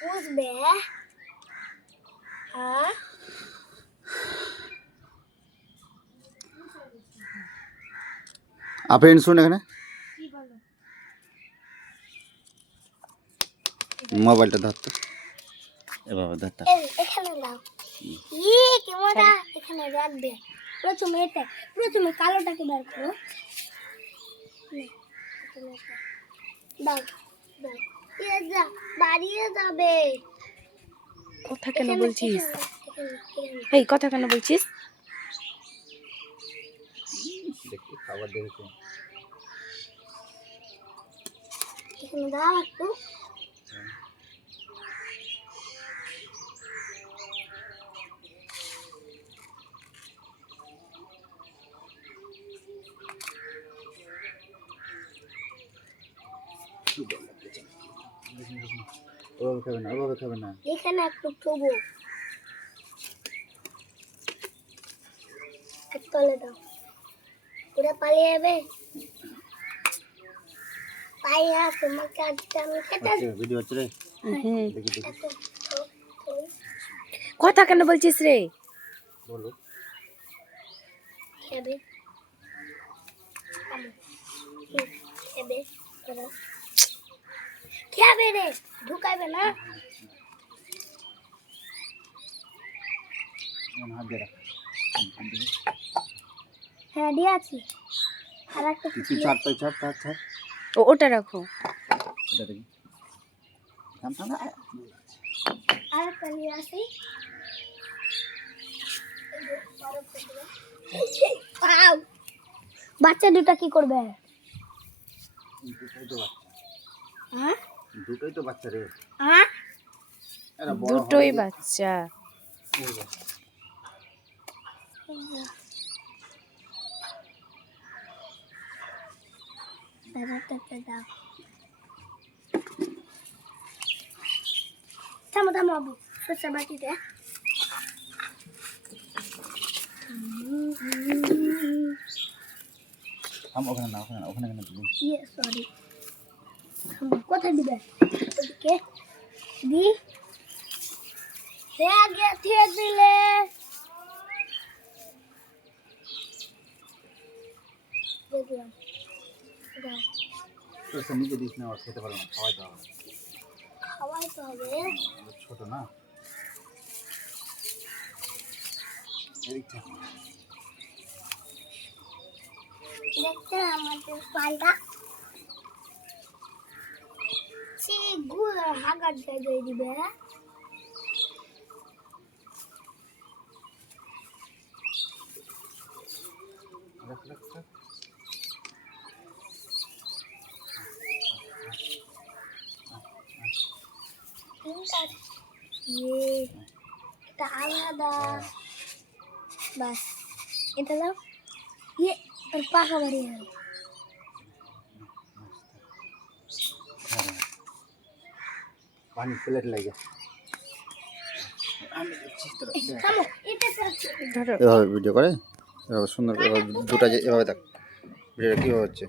বুঝবে হ্যাঁ আপনি শুনুন এখানে মোবাইলটা ধরতো এভাবে ধরতে এখানে দাও ক্যামেরা এখানে রাখবে প্রথমে কালোটাকে বের করো দাও দাও বাড়িয়ে যাবে কথা কেন বলছিস এই কথা কেন বলছিস দেখি খাবার দেখেছি এখানে দাও একটু ওভাবে খাবে না এখানে একটু থবো তলে দাও ওরা পালিয়ে যাবে পাইয়া তোমাকে আজকে আমি খেতে ভিডিও হচ্ছে রে দেখি দেখি কথা কেন বলছিস রে বলো খেবে খেবে খেবে রে ঢুকাইবে না হাত দিয়ে রাখ হ্যাঁ দিয়ে আছি আর একটা তুই ছাড় ছাড় ওটা রাখো এটা দেখি থাম থাম আর একটা নিয়ে আসি বাচ্চা দুটা কি করবে হ্যাঁ দুটোই তো বাচ্চা রে হ্যাঁ এরা বড় দুটোই বাচ্চা দাও থামো থামো আবু সরষে বাটিতে থাম ওখানে না ওখানে দিবি ইয়ে সরি কোথায় দিবে ওদিকে দি হে আগে থেকে দিলে দেখলাম দাও তো নিজে দিস না আর খেতে পারো না খাওয়াইতে হবে ছোট না দেখতে আমাদের পালটা সে গুড় হাগার দিয়ে দিবে এটা আলাদা বাস এটা দাও ইয়ে আর পাখা বাড়িয়ে গেল পানি প্লেট লাগে ধরো এভাবে ভিডিও করে এভাবে সুন্দর এভাবে দুটা যে এভাবে দেখ ভিডিওটা কীভাবে হচ্ছে